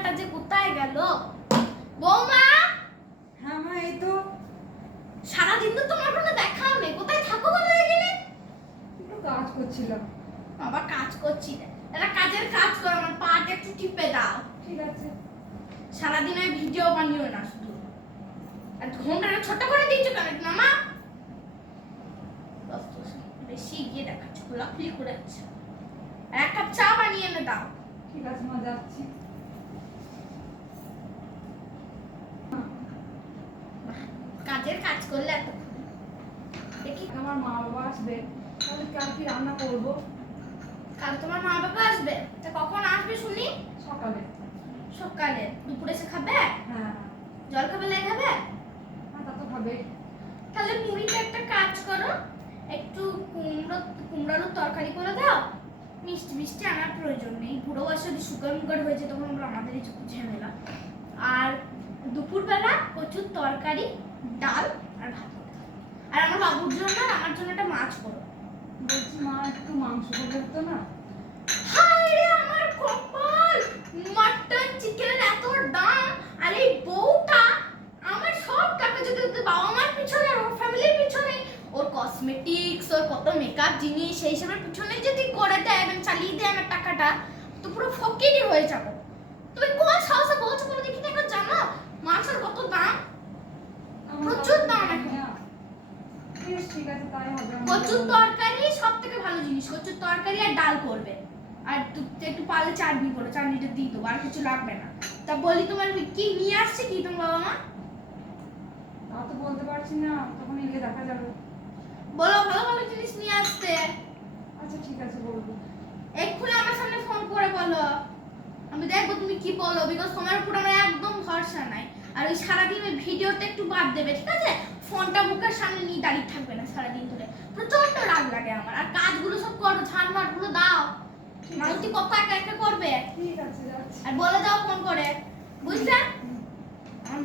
বৌমাটা যে কোথায় গেল? বৌমা! হ্যাঁ মা, এই তো সারাদিন তো তোমার কোনো দেখাও নেই, কোথায় থাকো বলো এখানে? একটু কাজ করছিলাম। বাবা কাজ করছি না, একটা কাজের কাজ করো, আমার পাটা একটু টিপে দাও। ঠিক আছে। সারাদিন আমি ভিডিও বানিও না শুধু, আর ঘুমটা ছোট করে দিয়েছো কেন মামা? বেশি গিয়ে দেখাচ্ছ, খোলাখুলি করে যাচ্ছে। আর এক কাপ চা বানিয়ে এনে দাও। ঠিক আছে মা, যাচ্ছি। কাজের কাজ করলে এত দেখি। আমার মা বাবা আসবে, তাহলে কাল কি রান্না করব? কাল তোমার মা বাবা আসবে? তা কখন আসবে শুনি? সকালে। সকালে? দুপুরে এসে খাবে? হ্যাঁ। জল খাবে লাই খাবে? হ্যাঁ, তা তো খাবে। তাহলে মুড়িতে একটা কাজ করো, একটু কুমড়োর তরকারি করে দাও। মিষ্টি মিষ্টি আনার প্রয়োজন নেই, বুড়ো বয়সে যদি সুগার মুগার হয়েছে তখন আমরা আমাদেরই ঝামেলা। আর দুপুরবেলা প্রচুর তরকারি, ডাল আর ভাত করে দাও। আর আমার বাবুর জন্য আর আমার জন্য একটা মাছ করো। বলছি মা, একটু মাংস করলে হতো না? হায় রে আমার কপাল, মাটন চিকেনের এত দাম, আর এই বউটা আমার সব টাকা যদি বাবা মার পিছনে আর ওর ফ্যামিলির পিছনে, ওর কসমেটিক্স, ওর কত মেকআপ জিনিস সেই সবের পিছনে যদি করে দেয় এবং চালিয়ে দেয় আমার টাকাটা, তো পুরো ফকিরই হয়ে যাবো। তুমি কোন সাহসে বলছো কোনো দেখি না, এখন জানো মাছের কত দাম? প্রচুর দাম এখন। ঠিক আছে, তাই হবে। কচুর তরকারি সব থেকে ভালো জিনিস, কচুর তরকারি আর ডাল করবে, আর একটু পালে চাটনি করো, চাটনিটা দিয়ে দেবো, আর কিছু লাগবে না। তা বলি তোমার কি নিয়ে আসছে কি তোমার বাবা মা? তা তো বলতে পারছি না, তখন এলে দেখা যাবে। বলো ভালো ভালো জিনিস নিয়ে আসতে। আচ্ছা ঠিক আছে, বলবো। এক্ষুনি আমার সামনে ফোন করে বলো, আমি দেখবো তুমি কি বলো, বিকজ তোমার উপর আমার একদম ভরসা নাই। আর ওই সারাদিন ওই ভিডিওতে একটু বাদ দেবে, ঠিক আছে? ফোনটা মুখের সামনে নিয়ে দাঁড়িয়ে থাকবে না সারাদিন ধরে, প্রচন্ড রাগ লাগে আমার। আর কাজগুলো সব করো, ঝাড়মাট গুলো দাও, মালতি কত একা একা করবে। ঠিক আছে, যাচ্ছি। আর বলে দাও ফোন করে, বুঝলে?